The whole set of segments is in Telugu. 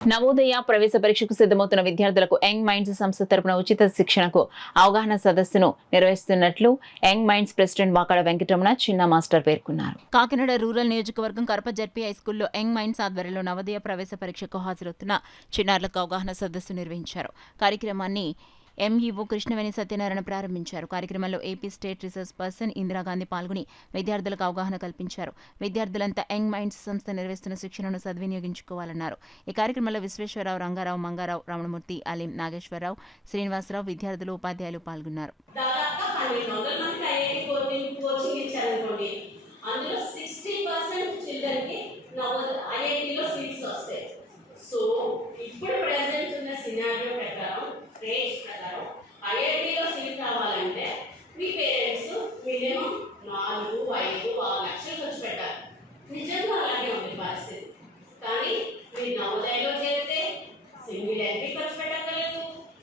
నవోదయ ప్రవేశ పరీక్షకు సిద్ధమవుతున్న విద్యార్థులకు యంగ్ మైండ్స్ సంస్థ తరపున ఉచిత శిక్షణకు అవగాహన సదస్సును నిర్వహిస్తున్నట్లు young minds president Vakada Venkataramana చిన్న మాస్టర్ పేర్కొన్నారు. కాకినాడ రూరల్ నియోజకవర్గం కరప జడ్పీ హైస్కూల్లో యంగ్ మైండ్స్ ఆధ్వర్యంలో నవోదయ ప్రవేశ పరీక్షకు హాజరవుతున్న చిన్నారులకు అవగాహన సదస్సు నిర్వహించారు. కార్యక్రమాన్ని ఎంఈఓ కృష్ణవేణి సత్యనారాయణ ప్రారంభించారు. కార్యక్రమంలో AP state research person Indira Gandhi పాల్గొని విద్యార్థులకు అవగాహన కల్పించారు. విద్యార్థులంతా యంగ్ మైండ్స్ సంస్థ నిర్వహిస్తున్న శిక్షణను సద్వినియోగించుకోవాలన్నారు. ఈ కార్యక్రమంలో విశ్వేశ్వరరావు, రంగారావు, మంగారావు, రమణమూర్తి, అలీం, నాగేశ్వరరావు, శ్రీనివాసరావు, విద్యార్థులు, ఉపాధ్యాయులు పాల్గొన్నారు. ఐఐటీలో సీట్ రావాలంటే మీ పేరెంట్స్ మినిమం 4, 5, 6 లక్షలు ఖర్చు పెట్టాలి. నిజంగా అలాగే ఉంది పరిస్థితి. కానీ మీరు నవోదయలో చేరితే సింగిల్ ఎంట్రీ ఖర్చు పెట్టక్కర్లేదు.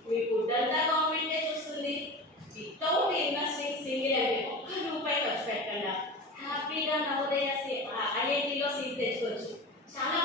మీ ఫుడ్ అంతా గవర్నమెంటే చూస్తుంది. వితౌట్ ఇన్వెస్టింగ్ సింగిల్ ఎంట్రీ ₹1 ఖర్చు పెట్టకుండా హ్యాపీగా నవోదయ ఐఐటీలో సీట్ తెచ్చుకోవచ్చు. చాలా